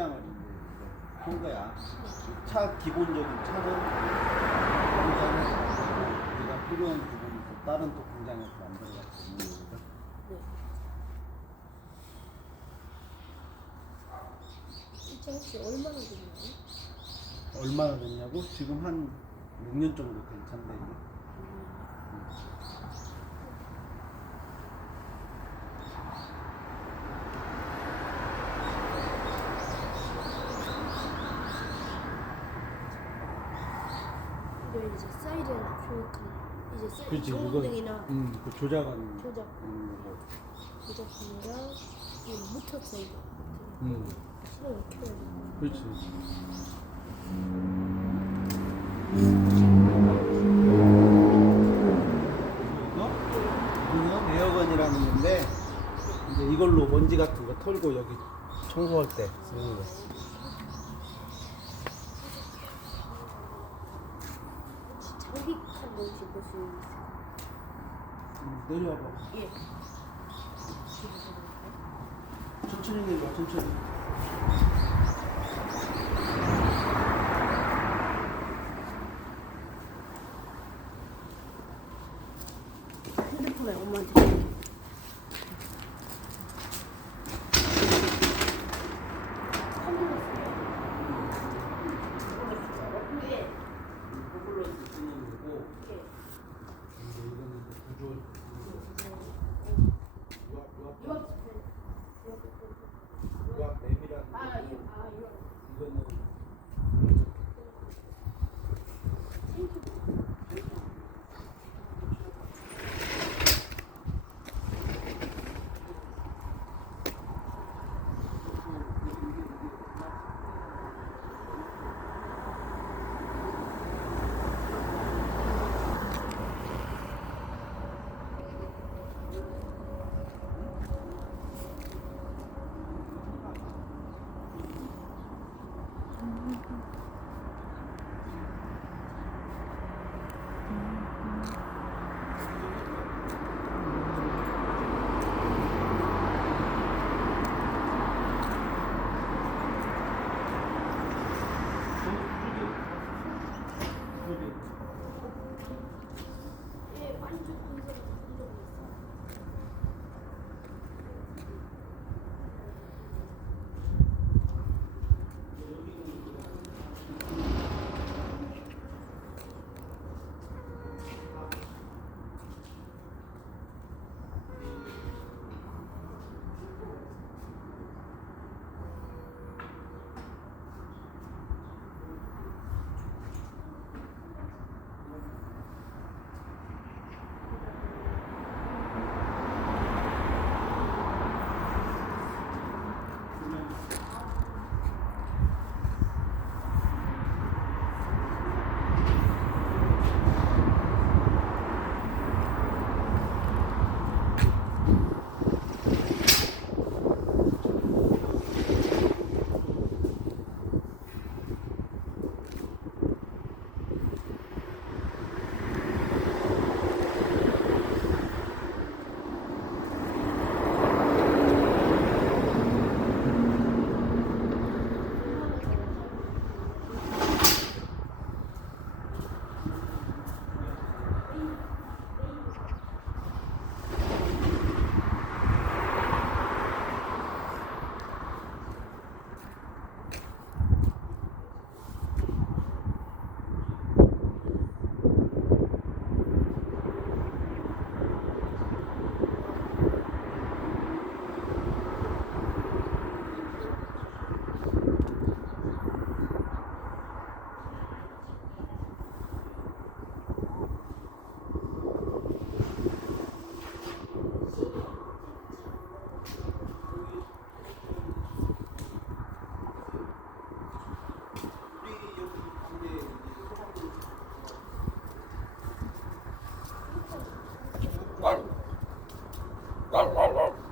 포장을 이제 한 거야. 차 기본적인 차는 공장에서 우리가 필요한 부분을 또 다른 또 공장에서 만들어가지고 있는 거죠. 네. 이 차 혹시 얼마나 됐나요? 얼마나 됐냐고? 지금 한 6년 정도 된 차인데 이게. 이걸 이제 사이렌 교육하는 이제 그렇지, 전등이나 그 조작하는 조작 거. 조작하느라 이 모터 사이드 신호를 켜야 되고. 그렇지. 이거는 에어건이라는 건데 이제 이걸로 먼지 같은 거 털고 여기 청소할 때 쓰는 거. 혹시 장비 칸 혹시 볼 수 있어요? 내려와봐. 예. 천천히 내려와, 천천히. 핸드폰에 엄마한테 줄게. 홈플러스 쓰는 거고 이제 이거는 이제 구조 유압 램이라는 거. 이거는 예, 완전 분석을 했어요.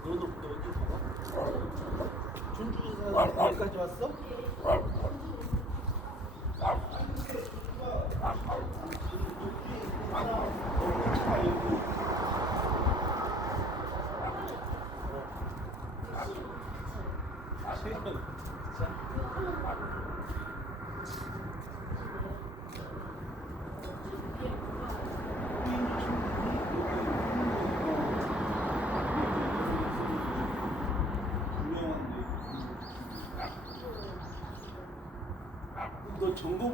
너는 어디 살아? 전주에서 여기까지 왔어? 진짜? 너 전공